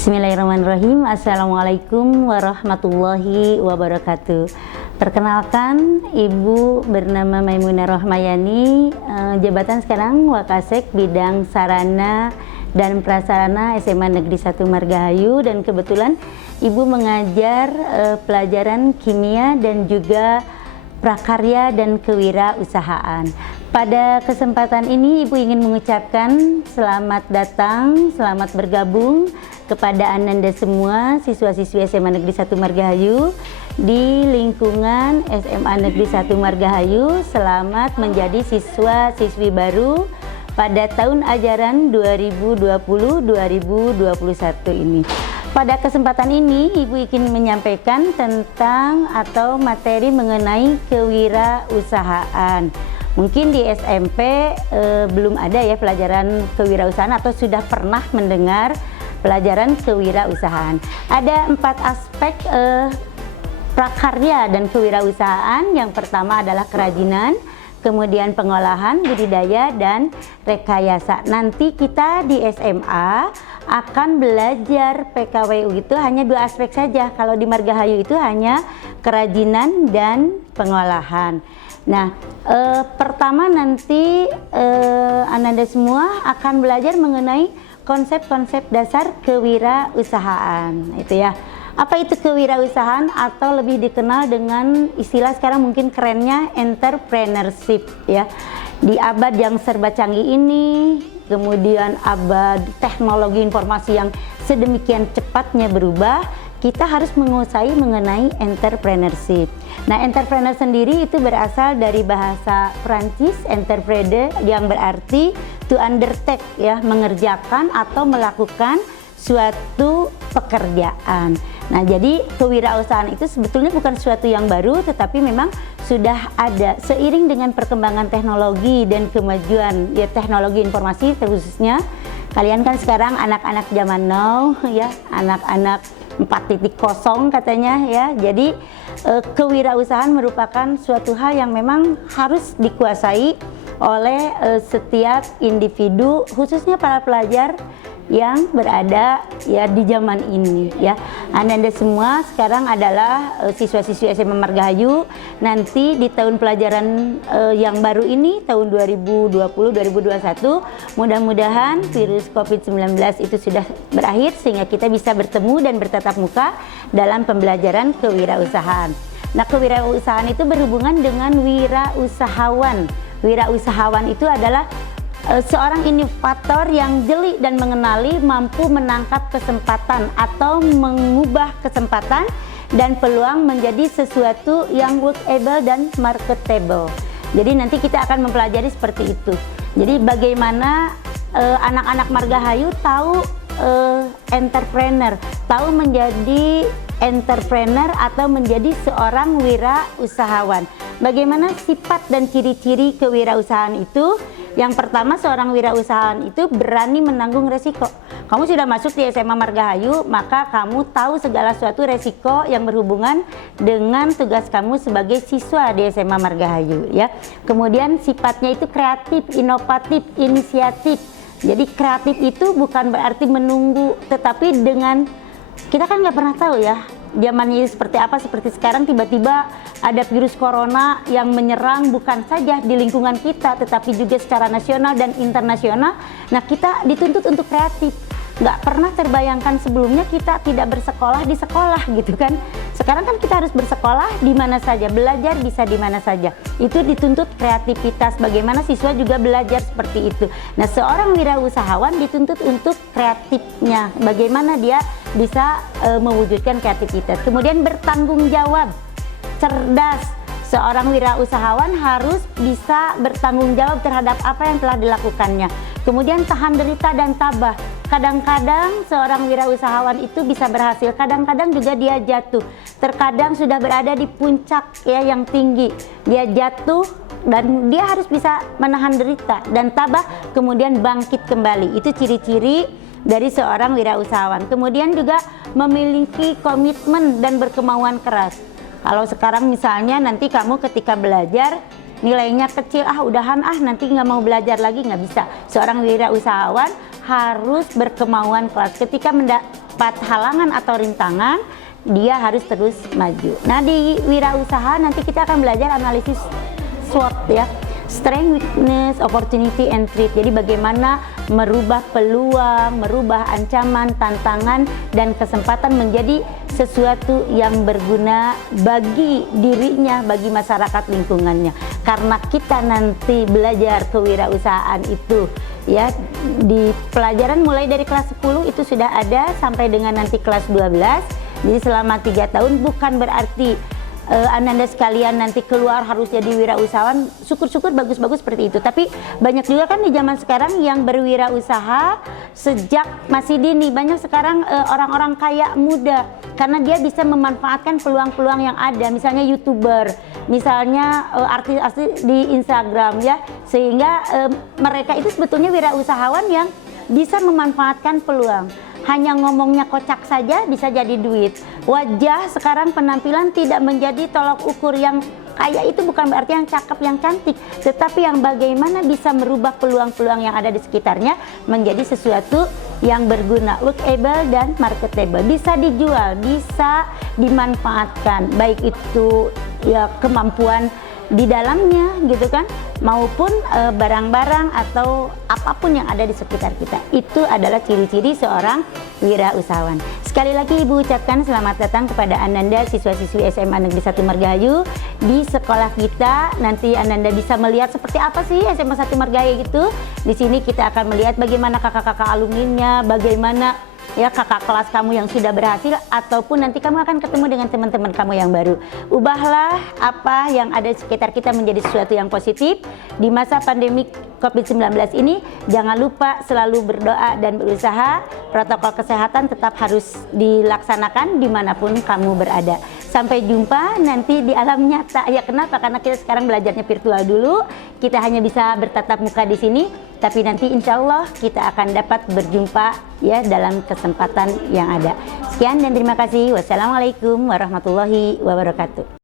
Bismillahirrahmanirrahim. Assalamualaikum warahmatullahi wabarakatuh. Perkenalkan, Ibu bernama Maimunah Rohmayani, jabatan sekarang Wakasek bidang sarana dan prasarana SMA Negeri 1 Margahayu, dan kebetulan Ibu mengajar pelajaran kimia dan juga prakarya dan kewirausahaan. Pada kesempatan ini Ibu ingin mengucapkan selamat datang, selamat bergabung kepada Ananda semua siswa-siswi SMA Negeri 1 Margahayu di lingkungan SMA Negeri 1 Margahayu. Selamat menjadi siswa-siswi baru pada tahun ajaran 2020-2021 ini. Pada kesempatan ini Ibu ingin menyampaikan tentang atau materi mengenai kewirausahaan. Mungkin di SMP belum ada ya pelajaran kewirausahaan, atau sudah pernah mendengar pelajaran kewirausahaan. Ada 4 aspek prakarya dan kewirausahaan. Yang pertama adalah kerajinan, kemudian pengolahan, budidaya, dan rekayasa. Nanti kita di SMA akan belajar PKWU itu hanya 2 aspek saja. Kalau di Margahayu itu hanya kerajinan dan pengolahan. Nah, pertama nanti Ananda semua akan belajar mengenai konsep-konsep dasar kewirausahaan, itu ya. Apa itu kewirausahaan, atau lebih dikenal dengan istilah sekarang mungkin kerennya entrepreneurship ya. Di abad yang serba canggih ini, kemudian abad teknologi informasi yang sedemikian cepatnya berubah, kita harus menguasai mengenai entrepreneurship. Nah, entrepreneur sendiri itu berasal dari bahasa Prancis entreprendre, yang berarti to undertake ya, mengerjakan atau melakukan suatu pekerjaan. Nah, jadi kewirausahaan itu sebetulnya bukan sesuatu yang baru, tetapi memang sudah ada seiring dengan perkembangan teknologi dan kemajuan ya teknologi informasi, khususnya kalian kan sekarang anak-anak zaman now ya, anak-anak 4.0 katanya ya. Jadi kewirausahaan merupakan suatu hal yang memang harus dikuasai oleh setiap individu, khususnya para pelajar yang berada ya di zaman ini ya. Anda semua sekarang adalah siswa-siswi SMA Margahayu. Nanti di tahun pelajaran yang baru ini, tahun 2020-2021, mudah-mudahan virus COVID-19 itu sudah berakhir sehingga kita bisa bertemu dan bertatap muka dalam pembelajaran kewirausahaan. Nah, kewirausahaan itu berhubungan dengan wirausahawan. Wirausahawan itu adalah seorang inovator yang jeli dan mengenali, mampu menangkap kesempatan atau mengubah kesempatan dan peluang menjadi sesuatu yang workable dan marketable. Jadi nanti kita akan mempelajari seperti itu. Jadi bagaimana anak-anak Margahayu tahu entrepreneur, tahu menjadi entrepreneur atau menjadi seorang wirausahawan. Bagaimana sifat dan ciri-ciri kewirausahaan itu? Yang pertama, seorang wirausahawan itu berani menanggung resiko. Kamu sudah masuk di SMA Margahayu, maka kamu tahu segala suatu resiko yang berhubungan dengan tugas kamu sebagai siswa di SMA Margahayu ya. Kemudian sifatnya itu kreatif, inovatif, inisiatif. Jadi kreatif itu bukan berarti menunggu, tetapi dengan kita kan nggak pernah tahu ya zamannya seperti apa. Seperti sekarang tiba-tiba ada virus corona yang menyerang bukan saja di lingkungan kita, tetapi juga secara nasional dan internasional. Nah, kita dituntut untuk kreatif. Nggak pernah terbayangkan sebelumnya kita tidak bersekolah di sekolah gitu kan. Sekarang kan kita harus bersekolah di mana saja, belajar bisa di mana saja. Itu dituntut kreativitas, bagaimana siswa juga belajar seperti itu. Nah, seorang wirausahawan dituntut untuk kreatifnya, bagaimana dia bisa mewujudkan kreativitas. Kemudian bertanggung jawab, cerdas. Seorang wirausahawan harus bisa bertanggung jawab terhadap apa yang telah dilakukannya. Kemudian tahan derita dan tabah. Kadang-kadang seorang wirausahawan itu bisa berhasil, kadang-kadang juga dia jatuh. Terkadang sudah berada di puncak ya yang tinggi, dia jatuh dan dia harus bisa menahan derita dan tabah, kemudian bangkit kembali. Itu ciri-ciri dari seorang wirausahawan. Kemudian juga memiliki komitmen dan berkemauan keras. Kalau sekarang misalnya nanti kamu ketika belajar nilainya kecil, udahan nanti nggak mau belajar lagi, nggak bisa. Seorang wirausahawan harus berkemauan keras. Ketika mendapat halangan atau rintangan, dia harus terus maju. Nah, di wirausaha nanti kita akan belajar analisis SWOT ya. Strength, weakness, opportunity, and threat. Jadi bagaimana merubah peluang, merubah ancaman, tantangan, dan kesempatan menjadi sesuatu yang berguna bagi dirinya, bagi masyarakat lingkungannya. Karena kita nanti belajar kewirausahaan itu ya, di pelajaran mulai dari kelas 10 itu sudah ada sampai dengan nanti kelas 12. Jadi selama 3 tahun bukan berarti Ananda sekalian nanti keluar harus jadi wirausahawan. Syukur-syukur bagus-bagus seperti itu. Tapi banyak juga kan di zaman sekarang yang berwirausaha sejak masih dini. Banyak sekarang orang-orang kaya muda karena dia bisa memanfaatkan peluang-peluang yang ada. Misalnya YouTuber, misalnya artis-artis di Instagram ya. Sehingga mereka itu sebetulnya wirausahawan yang bisa memanfaatkan peluang. Hanya ngomongnya kocak saja bisa jadi duit. Wajah sekarang penampilan tidak menjadi tolok ukur. Yang kaya itu bukan berarti yang cakep, yang cantik, tetapi yang bagaimana bisa merubah peluang-peluang yang ada di sekitarnya menjadi sesuatu yang berguna, workable dan marketable, bisa dijual, bisa dimanfaatkan, baik itu ya kemampuan di dalamnya gitu kan, maupun barang-barang atau apapun yang ada di sekitar kita. Itu adalah ciri-ciri seorang wirausahawan. Sekali lagi Ibu ucapkan selamat datang kepada Ananda siswa-siswi SMA Negeri 1 Margahayu di sekolah kita. Nanti Ananda bisa melihat seperti apa sih SMA 1 Margahayu gitu. Di sini kita akan melihat bagaimana kakak-kakak alumninya, bagaimana ya kakak kelas kamu yang sudah berhasil, ataupun nanti kamu akan ketemu dengan teman-teman kamu yang baru. Ubahlah apa yang ada di sekitar kita menjadi sesuatu yang positif. Di masa pandemi COVID-19 ini, jangan lupa selalu berdoa dan berusaha. Protokol kesehatan tetap harus dilaksanakan dimanapun kamu berada. Sampai jumpa nanti di alam nyata. Ya kenapa? Karena kita sekarang belajarnya virtual dulu. Kita hanya bisa bertatap muka di sini. Tapi nanti insya Allah kita akan dapat berjumpa ya dalam kesempatan yang ada. Sekian dan terima kasih. Wassalamualaikum warahmatullahi wabarakatuh.